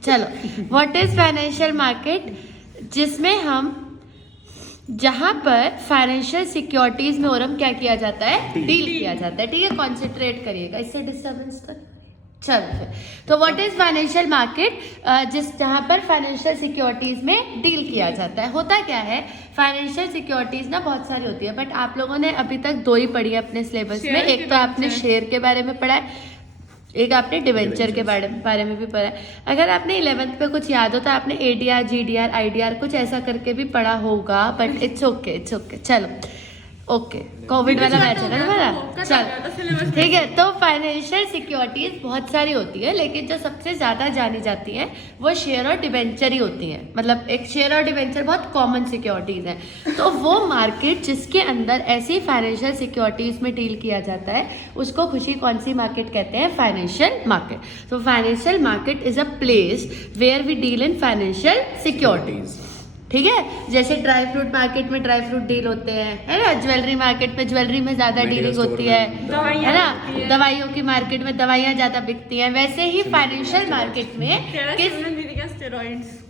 चलो, what is financial market, जिसमें हम जहां पर फाइनेंशियल सिक्योरिटीज में और क्या किया जाता है, डील किया जाता है। ठीक है, कॉन्सेंट्रेट करिएगा, इससे डिस्टर्बेंस तो। चलो फिर, तो व्हाट इज फाइनेंशियल मार्केट, जहां पर फाइनेंशियल सिक्योरिटीज में डील किया जाता है। होता क्या है, फाइनेंशियल सिक्योरिटीज ना बहुत सारी होती है, बट आप लोगों ने अभी तक दो ही पढ़ी है अपने सिलेबस में। एक तो आपने शेयर के बारे में पढ़ा है, एक आपने डिवेंचर के बारे में भी पढ़ा है। अगर आपने 11th पे कुछ याद हो तो आपने ADR, GDR, IDR कुछ ऐसा करके भी पढ़ा होगा, बट इट्स ओके। चलो ओके, कोविड वाला बैच है ना तुम्हारा। चल ठीक है, तो फाइनेंशियल सिक्योरिटीज बहुत सारी होती है, लेकिन जो सबसे ज्यादा जानी जाती है वो शेयर और डिवेंचर ही होती हैं। मतलब एक शेयर और डिवेंचर बहुत कॉमन सिक्योरिटीज हैं। तो वो मार्केट जिसके अंदर ऐसी फाइनेंशियल सिक्योरिटीज में डील किया जाता है, उसको खुशी कौन सी मार्केट कहते हैं, फाइनेंशियल मार्केट। तो financial market is a place where we deal in financial securities. ठीक है, जैसे ड्राई फ्रूट मार्केट में ड्राई फ्रूट डील होते हैं, है ना। ज्वेलरी मार्केट में ज्वेलरी में ज्यादा डीलिंग होती है ना। दवाइयों की मार्केट में दवाइयाँ ज्यादा बिकती हैं। वैसे ही फाइनेंशियल मार्केट में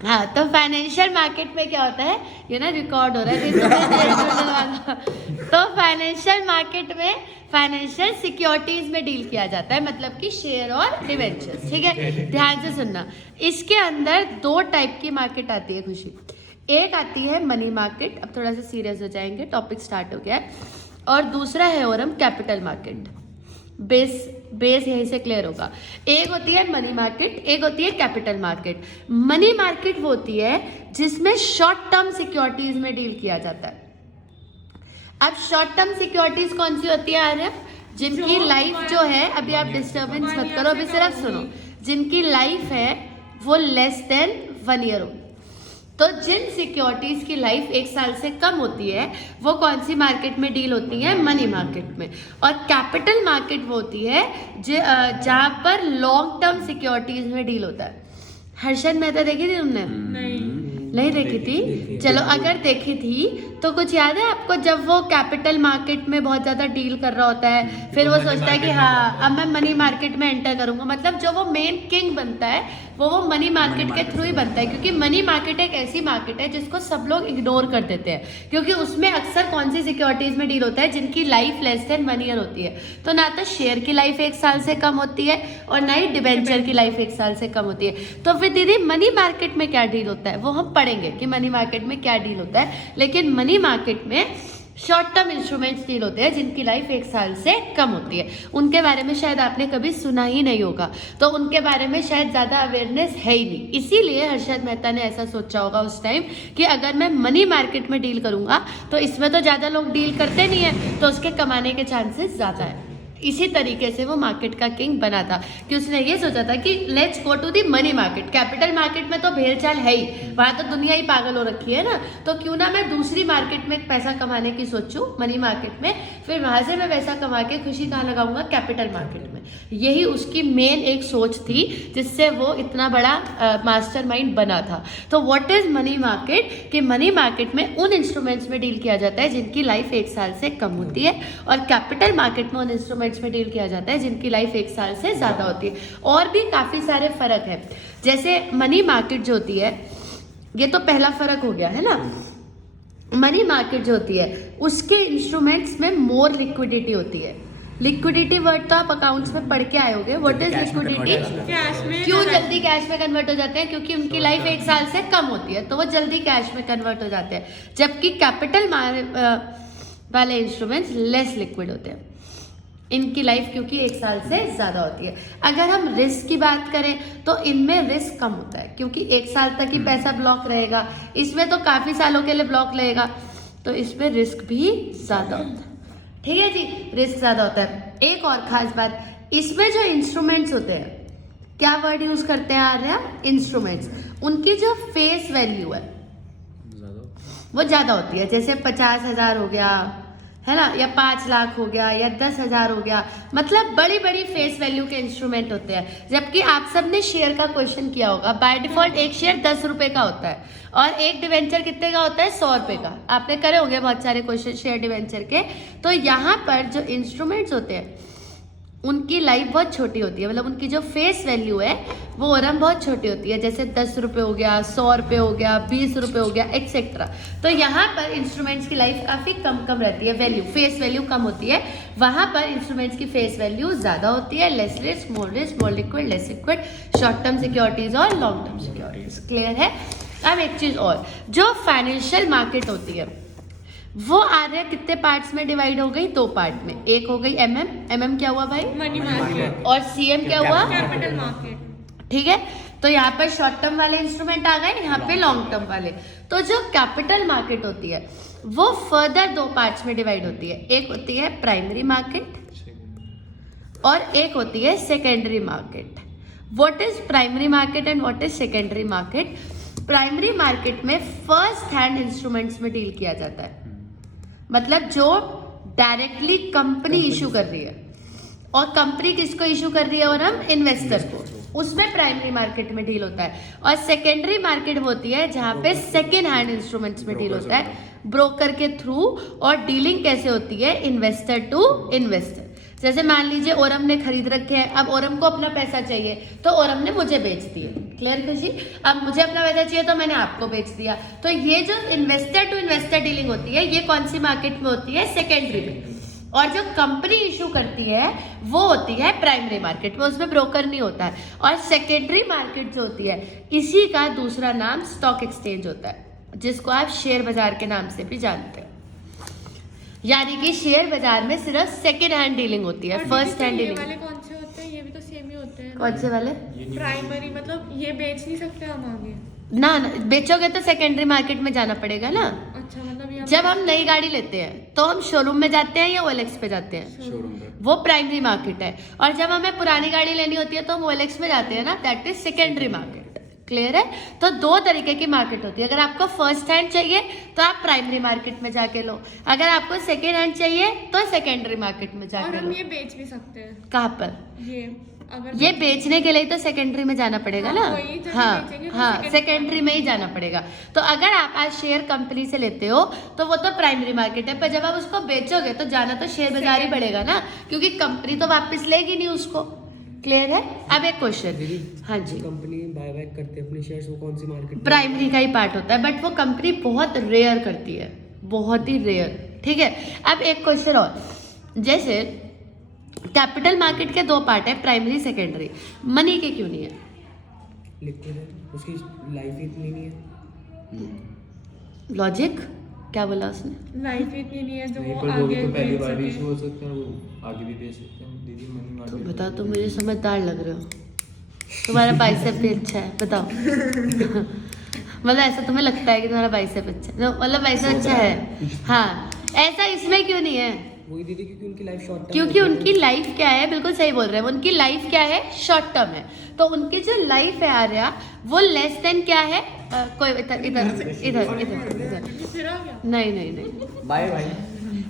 हाँ, तो फाइनेंशियल मार्केट में क्या होता है, ये ना रिकॉर्ड हो रहा है तो फाइनेंशियल मार्केट में फाइनेंशियल सिक्योरिटीज में डील किया जाता है, मतलब कि शेयर और डिवेंचर्स। ठीक है, ध्यान से सुनना। इसके अंदर दो टाइप की मार्केट आती है खुशी। एक आती है मनी मार्केट, अब थोड़ा सा सीरियस हो जाएंगे, टॉपिक स्टार्ट हो गया है। और दूसरा है और हम कैपिटल मार्केट। बेस यहीं से क्लियर होगा। एक होती है मनी मार्केट, एक होती है कैपिटल मार्केट। मनी मार्केट वो होती है जिसमें शॉर्ट टर्म सिक्योरिटीज में डील किया जाता है। अब शॉर्ट टर्म सिक्योरिटीज कौन सी होती है आर्य, जिनकी लाइफ जो है, अभी आप डिस्टर्बेंस मत करो, अभी सिर्फ सुनो, जिनकी लाइफ है वो लेस देन 1 ईयर हो। तो जिन सिक्योरिटीज की लाइफ 1 साल से कम होती है वो कौन सी मार्केट में डील होती है, मनी मार्केट में। और कैपिटल मार्केट वो होती है जहां पर लॉन्ग टर्म सिक्योरिटीज में डील होता है। हर्षद मेहता देखी थी तुमने? नहीं देखी थी। चलो, अगर देखी थी तो कुछ याद है आपको, जब वो कैपिटल मार्केट में बहुत ज्यादा डील कर रहा होता है, फिर वो सोचता है कि हाँ अब मैं मनी मार्केट में एंटर करूंगा। मतलब जो वो मेन किंग बनता है वो मनी मार्केट के थ्रू ही बनता है, क्योंकि मनी मार्केट एक ऐसी मार्केट है जिसको सब लोग इग्नोर कर देते हैं, क्योंकि उसमें अक्सर कौन सी सिक्योरिटीज में डील होता है, जिनकी लाइफ लेस देन 1 ईयर होती है। तो ना तो शेयर की लाइफ 1 साल से कम होती है और ना ही डिवेंचर की लाइफ 1 साल से कम होती है। तो फिर दीदी मनी मार्केट में क्या डील होता है, वो हम पढ़ेंगे कि मनी मार्केट में क्या डील होता है। लेकिन मनी मार्केट में शॉर्ट टर्म इंस्ट्रूमेंट्स डील होते हैं जिनकी लाइफ 1 साल से कम होती है। उनके बारे में शायद आपने कभी सुना ही नहीं होगा, तो उनके बारे में शायद ज्यादा अवेयरनेस है ही नहीं। इसीलिए हर्षद मेहता ने ऐसा सोचा होगा उस टाइम कि अगर मैं मनी मार्केट में डील करूंगा तो इसमें तो ज्यादा लोग डील करते नहीं है, तो उसके कमाने के चांसेस ज्यादा है। इसी तरीके से वो मार्केट का किंग बना था कि उसने ये सोचा था कि let's go to the money market. Capital market में तो भेलचाल है ही, वहां तो दुनिया ही पागल हो रखी है ना, तो क्यों ना मैं दूसरी मार्केट में पैसा कमाने की सोचूं, मनी मार्केट में, फिर वहां से मैं पैसा कमा के खुशी कहाँ लगाऊंगा, कैपिटल मार्केट में। यही उसकी मेन एक सोच थी जिससे वो इतना बड़ा मास्टरमाइंड बना था। तो व्हाट इज मनी मार्केट, कि मनी मार्केट में उन इंस्ट्रूमेंट्स में डील किया जाता है जिनकी लाइफ 1 साल से कम होती है, और कैपिटल मार्केट में उन इंस्ट्रूमेंट्स में डील किया जाता है जिनकी लाइफ 1 साल से ज्यादा होती है। और भी काफी सारे फर्क है, जैसे मनी मार्केट जो होती है, ये तो पहला फर्क हो गया है ना। मनी मार्केट जो होती है उसके इंस्ट्रूमेंट्स में मोर लिक्विडिटी होती है। लिक्विडिटी वर्ड तो आप अकाउंट्स में पढ़ के आए होंगे। व्हाट इज लिक्विडिटी, क्यों जल्दी कैश में कन्वर्ट हो जाते हैं, क्योंकि उनकी लाइफ 1 साल से कम होती है तो वो जल्दी कैश में कन्वर्ट हो जाते हैं, जबकि कैपिटल वाले इंस्ट्रूमेंट्स लेस लिक्विड होते हैं, इनकी लाइफ क्योंकि 1 साल से ज्यादा होती है। अगर हम रिस्क की बात करें तो इनमें रिस्क कम होता है, क्योंकि 1 साल तक ही पैसा ब्लॉक रहेगा, इसमें तो काफी सालों के लिए ब्लॉक रहेगा, तो इसमें रिस्क भी ज्यादा होता है। ठीक है जी, रिस्क ज्यादा होता है। एक और खास बात, इसमें जो इंस्ट्रूमेंट्स होते हैं, क्या वर्ड यूज करते हैं आर्या, इंस्ट्रूमेंट्स, उनकी जो फेस वैल्यू है वो ज्यादा होती है। जैसे 50,000 हो गया, है ना, या 5 लाख हो गया, या 10,000 हो गया, मतलब बड़ी बड़ी फेस वैल्यू के इंस्ट्रूमेंट होते हैं। जबकि आप सबने शेयर का क्वेश्चन किया होगा, बाय डिफॉल्ट एक शेयर 10 रुपए का होता है और एक डिवेंचर कितने का होता है, 100 रुपए का। आपने करे होंगे बहुत सारे क्वेश्चन शेयर डिवेंचर के। तो यहाँ पर जो इंस्ट्रूमेंट्स होते हैं उनकी लाइफ बहुत छोटी होती है, मतलब उनकी जो फेस वैल्यू है वो ओरम बहुत छोटी होती है, जैसे 10 रुपये हो गया, 100 रुपये हो गया, 20 रुपये हो गया, एक्सेट्रा। तो यहाँ पर इंस्ट्रूमेंट्स की लाइफ काफ़ी कम कम रहती है, वैल्यू फेस वैल्यू कम होती है। वहाँ पर इंस्ट्रूमेंट्स की फेस वैल्यू ज़्यादा होती है, less risk, more liquid, less liquid, short term securities और लॉन्ग टर्म सिक्योरिटीज। क्लियर है? अब एक चीज़ और, जो फाइनेंशियल मार्केट होती है वो आ रहे कितने पार्ट्स में डिवाइड हो गई? 2 पार्ट में। एक हो गई एमएम क्या हुआ भाई? Money market. और सीएम क्या हुआ? Capital market. ठीक है, तो यहाँ पर शॉर्ट टर्म वाले इंस्ट्रूमेंट आ गए, यहाँ पे लॉन्ग टर्म वाले। तो जो कैपिटल मार्केट होती है वो फर्दर 2 पार्ट्स में डिवाइड होती है। एक होती है प्राइमरी मार्केट और एक होती है secondary market. What is primary market and what is secondary market? Primary market में फर्स्ट हैंड इंस्ट्रूमेंट्स में डील किया जाता है, मतलब जो डायरेक्टली कंपनी इशू कर रही है, और कंपनी किसको इशू कर रही है? और हम इन्वेस्टर को, उसमें प्राइमरी मार्केट में डील होता है। और सेकेंडरी मार्केट होती है जहां पे सेकेंड हैंड इंस्ट्रूमेंट्स में डील होता है, ब्रोकर के थ्रू। और डीलिंग कैसे होती है? Investor to investor. जैसे मान लीजिए ओरम ने खरीद रखे हैं, अब ओरम को अपना पैसा चाहिए तो ओरम ने मुझे बेच दिए। क्लियर खुशी? अब मुझे अपना पैसा चाहिए तो मैंने आपको बेच दिया। तो ये जो इन्वेस्टर टू इन्वेस्टर डीलिंग होती है ये कौन सी मार्केट में होती है? सेकेंडरी में। और जो कंपनी इशू करती है वो होती है प्राइमरी मार्केट में, उसमें ब्रोकर नहीं होता है। और सेकेंडरी मार्केट जो होती है इसी का दूसरा नाम स्टॉक एक्सचेंज होता है, जिसको आप शेयर बाजार के नाम से भी जानते हैं। यानी कि शेयर बाजार में सिर्फ सेकेंड हैंड डीलिंग होती है, फर्स्ट हैंड डीलिंग। वाले कौन से होते हैं? ये भी तो सेम ही होते हैं। कौन से वाले? प्राइमरी, मतलब ये बेच नहीं सकते हम आगे ना, बेचोगे तो सेकेंडरी मार्केट में जाना पड़ेगा ना। अच्छा, मतलब जब हम नई गाड़ी लेते हैं तो हम शोरूम में जाते हैं या OLX पे जाते हैं? शोरूम पे। वो प्राइमरी मार्केट है। और जब हमें पुरानी गाड़ी लेनी होती है तो हम OLX में जाते हैं ना, that is secondary market. Clear है? तो 2 तरीके की मार्केट होती है। अगर आपको फर्स्ट हैंड चाहिए तो आप प्राइमरी मार्केट में जाके लो, अगर आपको सेकेंड हैंड चाहिए तो सेकेंडरी मार्केट में और जाके हम लो। ये बेच भी सकते हैं। कहाँ पर? अगर ये बेचने के लिए तो सेकेंडरी में जाना पड़ेगा हाँ, ना। वही जब हाँ बेचेंगे तो हाँ, सेकेंडरी में ही जाना पड़ेगा। तो अगर आप आज शेयर कंपनी से लेते हो तो वो तो प्राइमरी मार्केट है, पर जब आप उसको बेचोगे तो जाना तो शेयर बाजार ही पड़ेगा ना, क्योंकि कंपनी तो वापस लेगी नहीं उसको। क्लियर है? अब एक क्वेश्चन। हाँ जी, कंपनी बाय बैक करते हैं अपने शेयर्स, वो कौन सी मार्केट? प्राइमरी का ही पार्ट होता है, बट वो कंपनी बहुत रेयर करती है, बहुत ही रेयर। ठीक है, अब एक क्वेश्चन और, जैसे कैपिटल मार्केट के 2 पार्ट है, प्राइमरी सेकेंडरी, मनी के क्यों नहीं है? लिक्विड है, उसकी लाइफ इतनी नहीं है। लॉजिक क्या बोला उसने? लाइफ इतनी नहीं है जो नहीं, वो पर वो आगे तो पहली बेच बार सके। इशू हो सकते हैं, वो आगे भी दे सकते हैं। दीदी मनी तो मार्केट बताओ, तुम मुझे समझदार लग रहे हो, तुम्हारा बाइसेप भी अच्छा है, बताओ। मतलब ऐसा तुम्हें लगता है कि तुम्हारा बाइसेप अच्छा है? मतलब बाइसेप अच्छा है, हाँ, ऐसा इसमें क्यों नहीं है? वही दीदी, क्योंकि उनकी लाइफ शॉर्ट टर्म, क्योंकि उनकी लाइफ क्या है, बिल्कुल सही बोल रहे हैं, उनकी लाइफ क्या है? शॉर्ट टर्म है। तो उनकी जो लाइफ है आर्या, वो लेस देन क्या है? कोई इधर इधर इधर इधर इधर, फिर आ गया। नहीं, बाय भाई।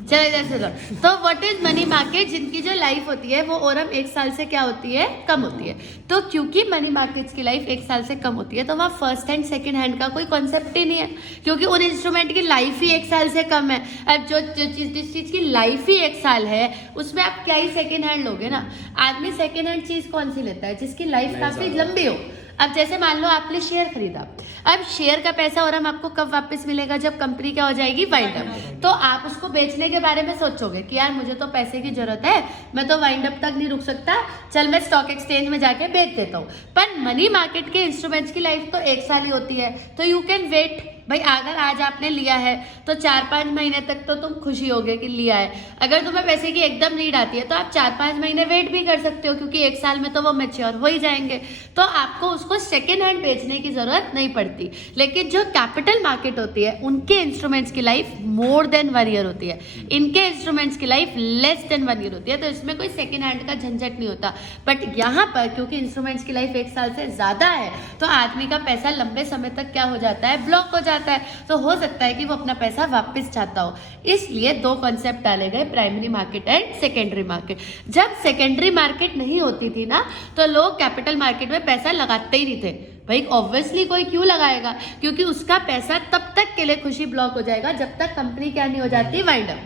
चलो इधर से लो। तो व्हाट इज मनी मार्केट? जिनकी जो लाइफ होती है वो ओरम 1 साल से क्या होती है? कम होती है। तो क्योंकि मनी मार्केट्स की लाइफ 1 साल से कम होती है तो वहाँ फर्स्ट हैंड सेकंड हैंड का कोई कॉन्सेप्ट ही नहीं है, क्योंकि उन इंस्ट्रूमेंट की लाइफ ही 1 साल से कम है। अब जिस चीज की लाइफ ही 1 साल है उसमें आप क्या ही सेकेंड हैंड लोगे ना। आदमी सेकेंड हैंड चीज कौन सी लेता है? जिसकी लाइफ काफी लंबी हो। अब जैसे मान लो आपने शेयर खरीदा, अब शेयर का पैसा और हम आपको कब वापस मिलेगा? जब कंपनी क्या हो जाएगी? Wind up. तो आप उसको बेचने के बारे में सोचोगे कि यार मुझे तो पैसे की जरूरत है, मैं तो वाइंड अप तक नहीं रुक सकता, चल मैं स्टॉक एक्सचेंज में जाके बेच देता हूँ। पर मनी मार्केट के इंस्ट्रूमेंट्स की लाइफ तो 1 साल ही होती है, तो यू कैन वेट। भाई अगर आज आपने लिया है तो 4-5 महीने तक तो तुम खुशी होगे कि लिया है। अगर तुम्हें पैसे की एकदम नीड आती है तो आप 4-5 महीने वेट भी कर सकते हो, क्योंकि 1 साल में तो वो मैच्योर हो ही जाएंगे, तो आपको उसको सेकेंड हैंड बेचने की जरूरत नहीं पड़ती। लेकिन जो कैपिटल मार्केट होती है उनके इंस्ट्रूमेंट्स की लाइफ मोर देन 1 ईयर होती है, इनके इंस्ट्रूमेंट्स की लाइफ लेस देन 1 ईयर होती है, तो इसमें कोई सेकेंड हैंड का झंझट नहीं होता। बट यहाँ पर क्योंकि इंस्ट्रूमेंट्स की लाइफ 1 साल से ज्यादा है तो आदमी का पैसा लंबे समय तक क्या हो जाता है? ब्लॉक हो जाता है। तो हो सकता है कि वो अपना पैसा वापस चाहता हो, इसलिए 2 कॉन्सेप्ट डाले गए, primary market and secondary market. जब सेकेंडरी मार्केट नहीं होती थी ना तो लोग कैपिटल मार्केट में पैसा लगाते ही नहीं थे। भाई ऑब्वियसली कोई क्यों लगाएगा? क्योंकि उसका पैसा तब तक के लिए खुशी ब्लॉक हो जाएगा जब तक कंपनी क्या नहीं हो जाती? Wind up.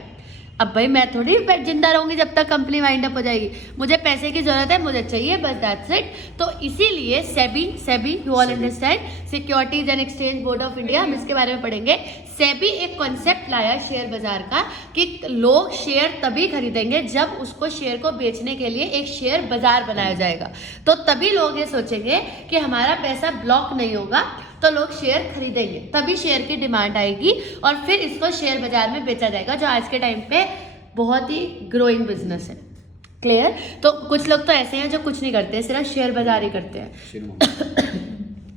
अब भाई मैं थोड़ी जिंदा रहूंगी जब तक कंपनी वाइंड अप हो जाएगी, मुझे पैसे की जरूरत है, मुझे चाहिए, बस दैट्स इट। तो इसीलिए SEBI you all understand, securities and exchange board of India, हम इसके बारे में पढ़ेंगे। सेबी एक कॉन्सेप्ट लाया शेयर बाजार का कि लोग शेयर तभी खरीदेंगे जब उसको शेयर को बेचने के लिए एक शेयर बाजार बनाया जाएगा, तो तभी लोग ये सोचेंगे कि हमारा पैसा ब्लॉक नहीं होगा, तो लोग शेयर खरीदेंगे, तभी शेयर की डिमांड आएगी और फिर इसको शेयर बाजार में बेचा जाएगा, जो आज के टाइम पे बहुत ही ग्रोइंग बिजनेस है। क्लियर? तो कुछ लोग तो ऐसे हैं जो कुछ नहीं करते, सिर्फ शेयर बाजार ही करते हैं।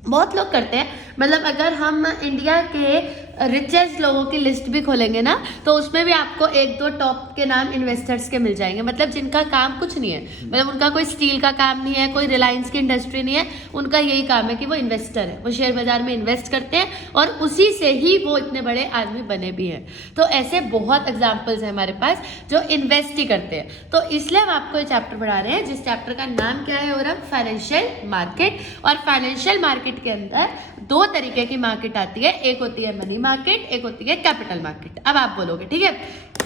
बहुत लोग करते हैं, मतलब अगर हम इंडिया के रिचेस्ट लोगों की लिस्ट भी खोलेंगे ना, तो उसमें भी आपको एक दो टॉप के नाम इन्वेस्टर्स के मिल जाएंगे, मतलब जिनका काम कुछ नहीं है, मतलब उनका कोई स्टील का काम नहीं है, कोई रिलायंस की इंडस्ट्री नहीं है, उनका यही काम है कि वो इन्वेस्टर है, वो शेयर बाजार में इन्वेस्ट करते हैं और उसी से ही वो इतने बड़े आदमी बने भी हैं। तो ऐसे बहुत एग्जाम्पल्स हैं हमारे पास जो इन्वेस्ट ही करते हैं। तो इसलिए हम आपको ये चैप्टर पढ़ा रहे हैं, जिस चैप्टर का नाम क्या है, और फाइनेंशियल मार्केट। और फाइनेंशियल मार्केट के अंदर दो तरीके की मार्केट आती है, एक होती है मनी मार्केट, एक होती है कैपिटल मार्केट। अब आप बोलोगे, ठीक है,